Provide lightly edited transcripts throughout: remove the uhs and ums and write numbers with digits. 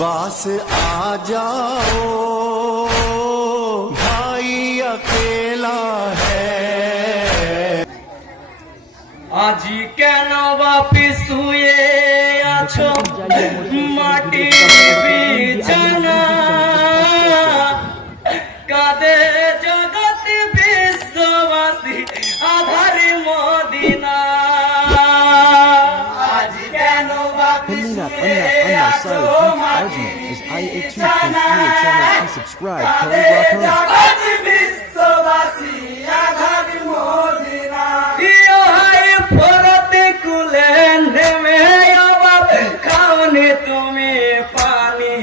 पास आ जाओ भाई अकेला है। আজি কেন বাপিস শুয়ে আছো মাটির বিছানা, কাঁদে জগৎ বিশ্ববাসী আধারে মদিনা। আজি কেন বাপিস শুয়ে আছো মাটির বিছানা, কাঁদে জগৎ বিশ্ববাসী আধারে মদিনা। ইয়ো হায় ফরতে কুলে নেমে অবাব খাওনি তুমি পানি,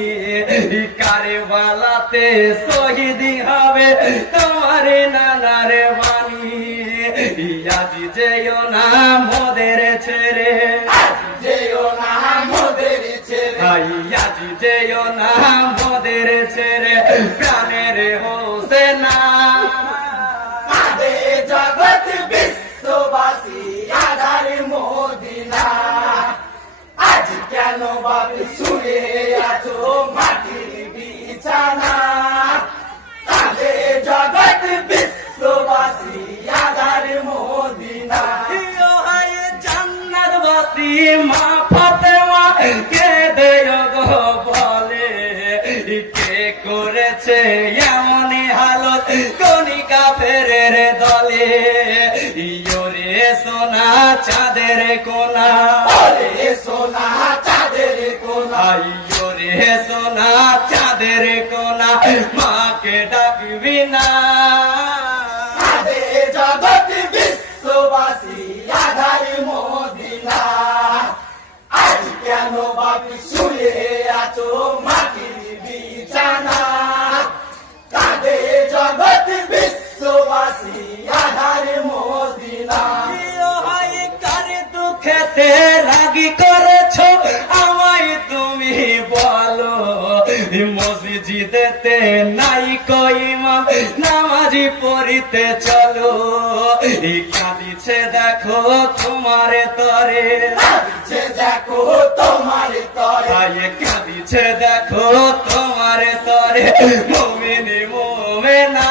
কারবালাতে শহীদ হবে তোমার নানার বাণী। আজি যেও না মোদের ছেড়ে, যেও না মোদের ছেড়ে, আজি যেও না মোদের ছেড়ে, প্রাণের হোসেনা। জগৎ বিশ্ববাসী আধার মদিনা, আজ কেন বাপি শুয়ে আছো মাটির বিছানা, কাঁদে জগৎ বিশ্ববাসী আধার মদিনা। জান্নাতবাসী মা ফাতেমা কেঁদে গো বলে, কে করেছে এমন হালত কণিকা ফেরের দলে। ইয়োরে সোনা চাঁদের কোনা, ওরে সোনা চাঁদের কোনা, ইয়োরে সোনা চাঁদের কোনা, মাকে ডাকবি না। জগৎ বিশ্ববাসী আধার মদিনা, আজ কেন বাপি শুয়ে আছো মাটির বিছানা, কাঁদে জগৎ বিশ্ববাসী আধার মদিনা। কার দুঃখেতে রাগি করেছো আমায় তুমি বলো, মসজিদেতে নাই কইমাম নামাজি পড়িতে চলো। কাঁদিছে দেখো তোমার তরে, কাঁদিছে দেখো তোমার তরে, কাঁদিছে দেখো তোমার তরে মুমিনি মুমিনা।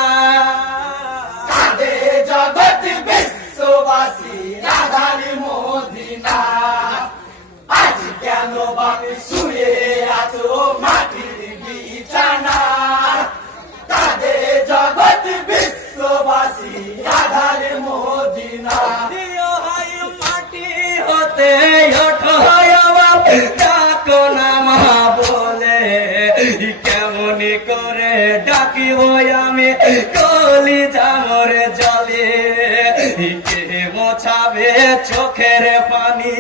কাঁদে জগৎ বিশ্ববাসী আধার মদিনা, আজ কেন বাপি শুয়ে আছো মাটির বিছানা, কাঁদে জগৎ বিশ্ববাসী আধার মদিনা। মাটি হতে ওঠো বাপ ডাকো না মা বলে, কেমনি করে ডাকিব আমি কলি জামর জলে। কে মোছাবে চোখের পানি,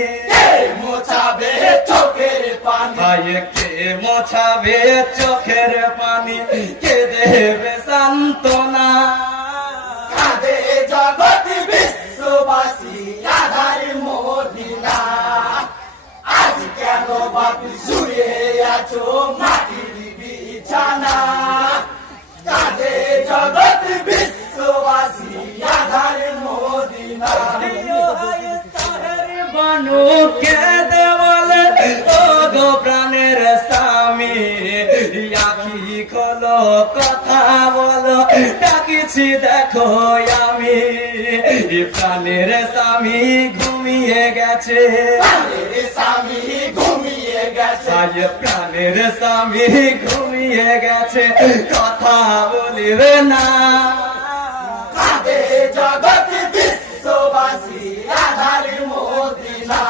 মোছাবে চোখের পানি, কে মোছাবে চোখের পানি, কে দেবে সান্ত্বনা। কাঁদে জগৎ বিশ্ববাসী আধার মদিনা, আজ কেন বাপি শুয়ে আছো মাটির বিছানা, কাঁদে জগৎ বিশ্ববাসী আধার মদিনা। বানু কে দেওয়ালে ও গো প্রাণের স্বামী, আখি খোলো কথা বলো ডাকিছি দেখো আমি। প্রাণের স্বামী ঘুমিয়ে গেছে, প্রাণের স্বামী ঘুমিয়ে গেছে, প্রাণের স্বামী ঘুমিয়ে গেছে, কথা বলিবে না। কাঁদে জগৎ বিশ্ববাসী আধার মদিনা,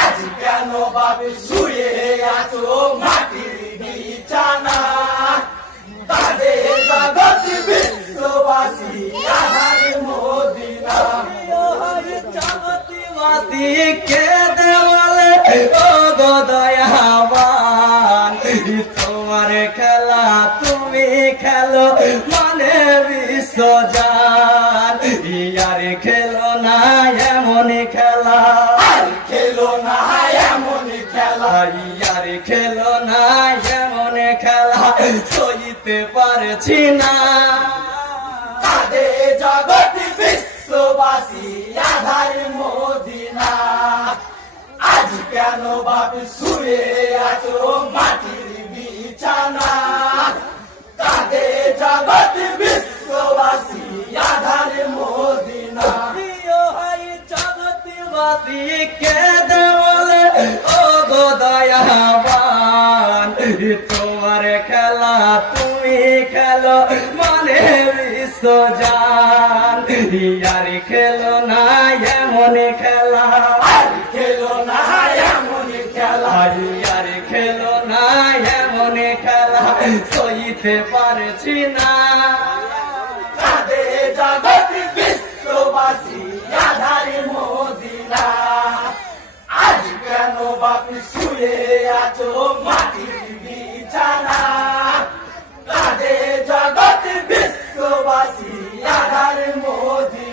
আজ কেন বাপি শুয়ে আছো মাটির বিছানা, কাঁদে জগৎ বিশ্ববাসী আধার মদিনা। জগৎবাসী কে দেওয়ালে ও গো দয়াবান, তোমার খেলা তুমি খেলো মানে বিশ্বজান। ইয়ার খেলো না এমন খেলা, খেলো না এমন খেলা, ইয়ার খেলো না এমন খেলা, সইতে পারছি না। কাঁদে জগৎ বিশ্ববাসী আধার মদিনা, আজ কেন বাপ শুয়ে আছো। আর খেলো না এমন খেলা সইতে পারছি না কাঁদে জগৎ বিশ্ববাসী আধার মদিনা আজ কেন বাপি শুয়ে আছো মাটির বিছানা কাঁদে জগৎ বিশ্ববাসী আধার মদিনা